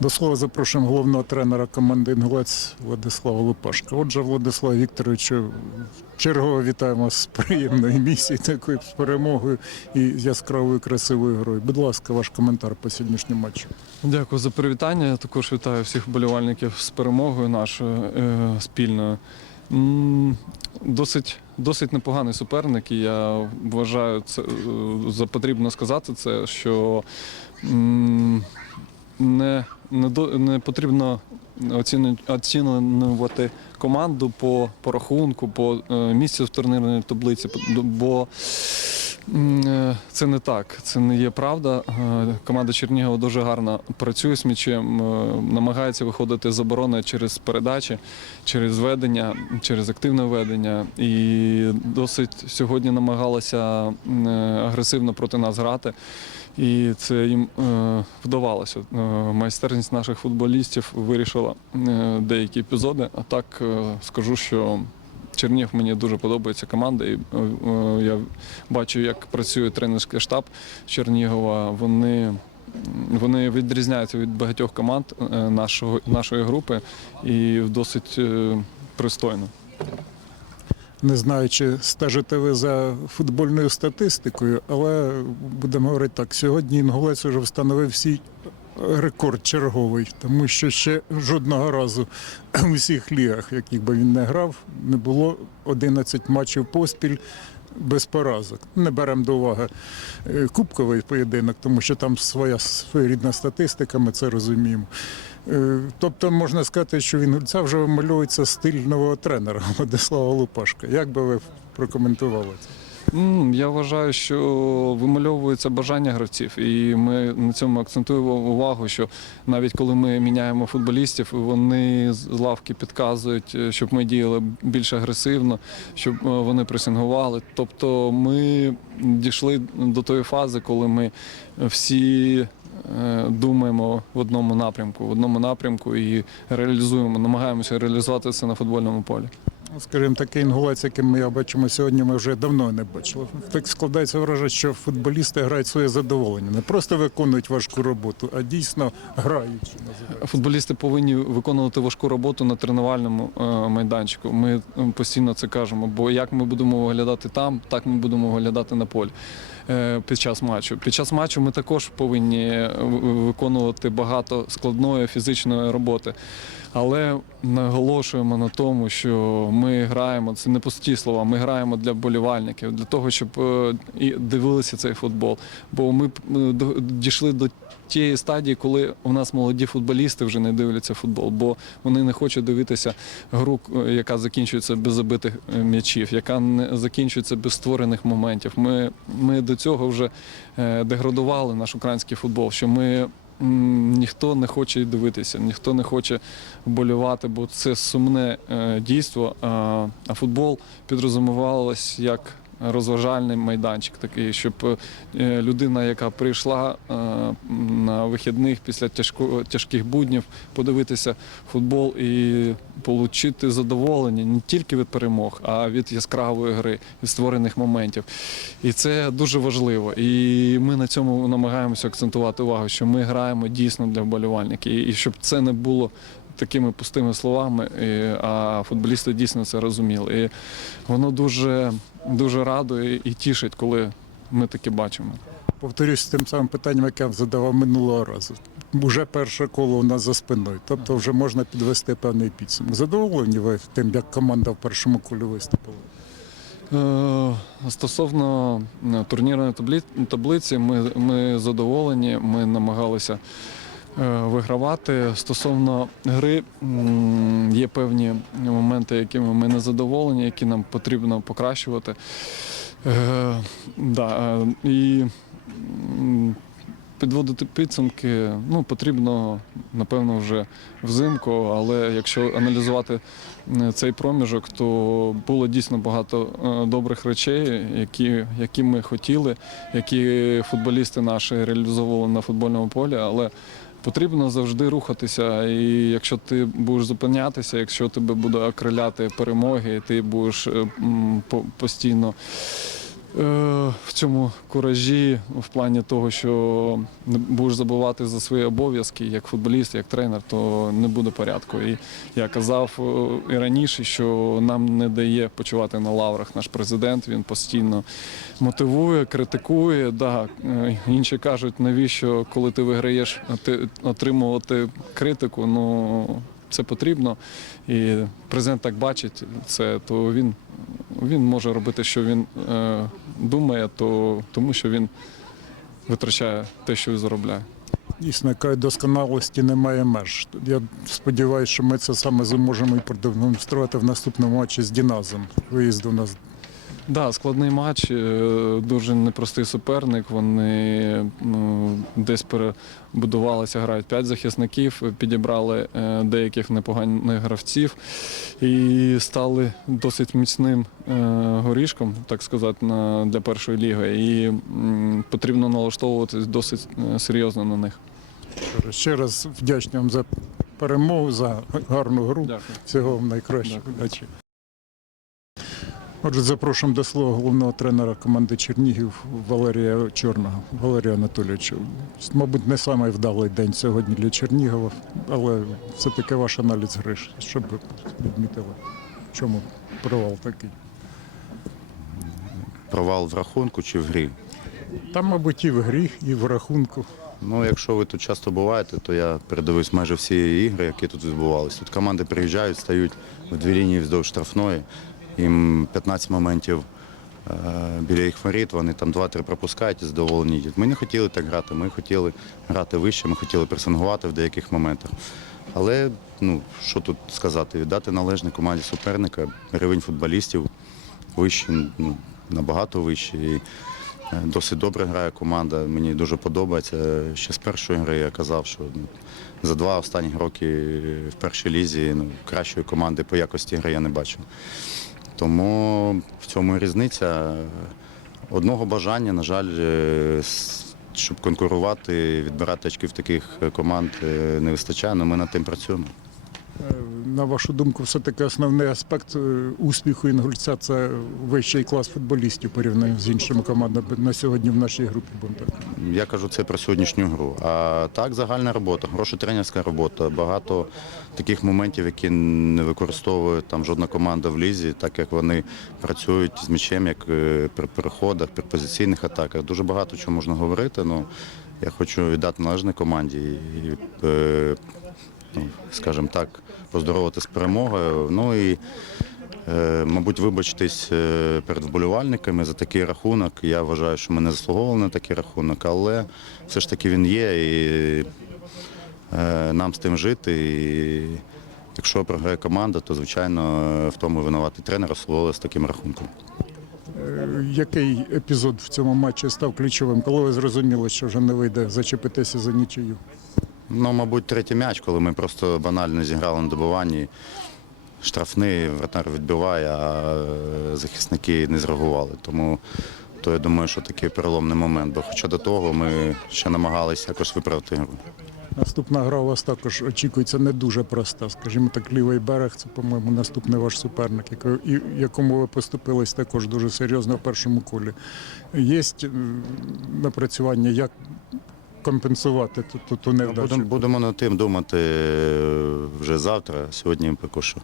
До слова запрошуємо головного тренера команди «Інгулець» Владислава Лупашка. Отже, Владислав Вікторовичу, чергово вітаємо з приємної місії, такою з перемогою і яскравою красивою грою. Будь ласка, ваш коментар по сьогоднішньому матчу. Дякую за привітання. Я також вітаю всіх вболівальників з перемогою нашою е, спільною. Досить, досить непоганий суперник, і я вважаю це е, за потрібно сказати це, що м, не, не, не потрібно оцінювати команду по, по рахунку, по е, місцю в турнірній таблиці, бо е, Це не так, це не є правда. Е, Команда Чернігова дуже гарно працює з м'ячем, намагається виходити з оборони через передачі, через ведення, через активне ведення. І досить сьогодні намагалася агресивно проти нас грати. І це їм е, вдавалося. Е, Майстерність наших футболістів вирішила е, деякі епізоди. А так скажу, що Чернігів мені дуже подобається команда. І я бачу, як працює тренерський штаб Чернігова. Вони, вони відрізняються від багатьох команд нашого, нашої групи і досить пристойно. Не знаю, чи стежите ви за футбольною статистикою, але будемо говорити так. Сьогодні інгулець вже встановив свій рекорд черговий, тому що ще жодного разу у всіх лігах, в яких би він не грав, не було 11 матчів поспіль. Без поразок. Не беремо до уваги е, кубковий поєдинок, тому що там своя своєрідна статистика, ми це розуміємо. Е, Тобто можна сказати, що він це вже вимальовується стиль нового тренера Владислава Лупашка. Як би ви прокоментували це? Я вважаю, що вимальовується бажання гравців, і ми на цьому акцентуємо увагу, що навіть коли ми міняємо футболістів, вони з лавки підказують, е, щоб ми діяли більш агресивно, щоб е, вони пресингували. Тобто ми дійшли до тої фази, коли ми всі. Е, Думаємо в одному напрямку, в одному напрямку і реалізуємо, намагаємося реалізувати це на футбольному полі. Ну, Скажімо, такий інгулець, яким ми бачимо сьогодні, ми вже давно не бачили. Так складається враження, що футболісти грають своє задоволення, не просто виконують важку роботу, а дійсно грають. Футболісти повинні виконувати важку роботу на тренувальному е, майданчику. Ми постійно це кажемо. Бо як ми будемо виглядати там, так ми будемо виглядати на полі під час матчу. Під час матчу ми також повинні е, виконувати багато складної фізичної роботи. Але наголошуємо на тому, що ми граємо, це не пусті слова, ми граємо для болівальників, для того, щоб е, і дивилися цей футбол. Бо ми е, дійшли до тієї стадії, коли у нас молоді футболісти вже не дивляться футбол, бо вони не хочуть дивитися гру, е, яка закінчується без забитих е, м'ячів, яка не закінчується без створених моментів. Ми, ми до цього вже е, деградували наш український футбол, що ми. Ніхто не хоче дивитися, ніхто не хоче вболівати, бо це сумне е, дійство. А, а футбол підрозумівалось як розважальний майданчик, такий, щоб е, людина, яка прийшла е, на вихідних після тяжко, тяжких буднів, подивитися футбол і отримати задоволення не тільки від перемог, а від яскравої гри, від створених моментів. І це дуже важливо. І ми на цьому намагаємося акцентувати увагу, що ми граємо дійсно для вболівальників, і щоб це не було. Такими пустими словами, і, а футболісти дійсно це розуміли. І воно дуже, дуже радує і тішить, коли ми таке бачимо. Повторюсь тим самим питанням, яке я задавав минулого разу. Уже перше коло у нас за спиною, тобто вже можна підвести певний підсумок. Задоволені ви тим, як команда в першому колі виступила? Е, Стосовно е, турнірної таблиці, ми, ми задоволені, ми намагалися вигравати. Стосовно гри, є певні моменти, якими ми не задоволені, які нам потрібно покращувати. Е, да, е, і підводити підсумки ну, потрібно, напевно, вже взимку, але якщо аналізувати е, цей проміжок, то було дійсно багато е, добрих речей, які, які ми хотіли, які футболісти наші реалізовували на футбольному полі, але потрібно завжди рухатися. І якщо ти будеш зупинятися, якщо тебе буде окриляти перемоги, ти будеш е, постійно в цьому куражі, в плані того, що не будеш забувати за свої обов'язки як футболіст, як тренер, то не буде порядку. І я казав е, і раніше, що нам не дає почувати на лаврах наш президент. Він постійно мотивує, критикує. Да, е, інші кажуть, навіщо, коли ти виграєш, ти отримувати критику. Ну це потрібно. І президент так бачить це, то він, він може робити, що він е, думає, то тому що він витрачає те, що заробляє. Дійсно, якої досконалості немає меж. Я сподіваюся, що ми це саме зможемо і продемонструвати в наступному матчі з Діназом. Виїзд у нас Да, складний матч, е, дуже непростий суперник. Вони ну, десь перебудувалися, грають п'ять захисників, підібрали е, деяких непоганих гравців і стали досить міцним е, горішком, так сказати, на, для першої ліги. І потрібно налаштовуватись досить серйозно на них. ще раз вдячний вам за перемогу, за гарну гру. Дякую. Всього вам найкращого. Дякую. Отже, запрошуємо до слова головного тренера команди Чернігів Валерія Чорного. Валерія Анатолійовича. Мабуть, не самий вдалий день сьогодні для Чернігова, але все-таки ваш аналіз гри, що б ви відмітили. В чому провал такий? Провал в рахунку чи в грі? Там, мабуть, і в грі, і в рахунку. Ну, якщо ви тут часто буваєте, то я передивився майже всі ігри, які тут відбувалися. Тут команди приїжджають, стають в дві лінії вздовж штрафної. Їм 15 моментів е, біля їх воріт, вони там 2-3 пропускають і задоволені йдуть. Ми не хотіли так грати, ми хотіли грати вище, ми хотіли пресингувати в деяких моментах. Але ну, що тут сказати, віддати належне команді суперника, рівень футболістів вищий, ну, набагато вищий. І Е, Досить добре грає команда. Мені дуже подобається. Ще з першої гри я казав, що ну, за два останні роки в першій лізі ну, кращої команди по якості гри я не бачив. Тому в цьому різниця. Одного бажання, на жаль, е, щоб конкурувати, відбирати очки в таких команд е, не вистачає, але ми над тим працюємо. На вашу думку, все-таки основний аспект е, успіху інгульця це вищий клас футболістів порівняно з іншими командами на сьогодні в нашій групі. будемо так. Я кажу це про сьогоднішню гру. А так, загальна робота, хороша тренерська робота. Багато таких моментів, які не використовує там жодна команда в лізі, так як вони працюють з м'ячем, як е, при переходах, при позиційних атаках. Дуже багато чого можна говорити. Ну я хочу віддати належне команді і, е, скажімо так, поздоровити з перемогою. Ну і Е, Мабуть, вибачтесь е, перед вболівальниками за такий рахунок. Я вважаю, що ми не заслуговували на такий рахунок, але все ж таки він є і е, нам з тим жити. І якщо програє команда, то звичайно в тому винуватий тренер особливо з таким рахунком. Який епізод в цьому матчі став ключовим, коли ви зрозуміли, що вже не вийде зачепитися за нічию? Ну, мабуть, третій м'яч, коли ми просто банально зіграли на добуванні. Штрафний вратар відбиває, а е, захисники не зреагували. Тому то я думаю, що такий переломний момент. Бо хоча до того ми ще намагалися якось виправити гру. Наступна гра у вас також очікується не дуже проста. Скажімо так, лівий берег це, по-моєму, наступний ваш суперник, якому ви поступились також дуже серйозно в першому колі. Є напрацювання, як компенсувати ту, ту, ту Ну, невдачу? Будемо, будемо над тим думати е, вже завтра. Сьогодні поки що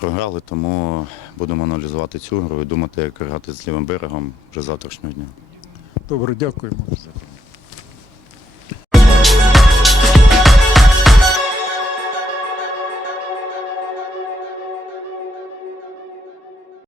програли, тому будемо аналізувати цю гру і думати, як грати з лівим берегом вже завтрашнього дня. Добре, дякуємо.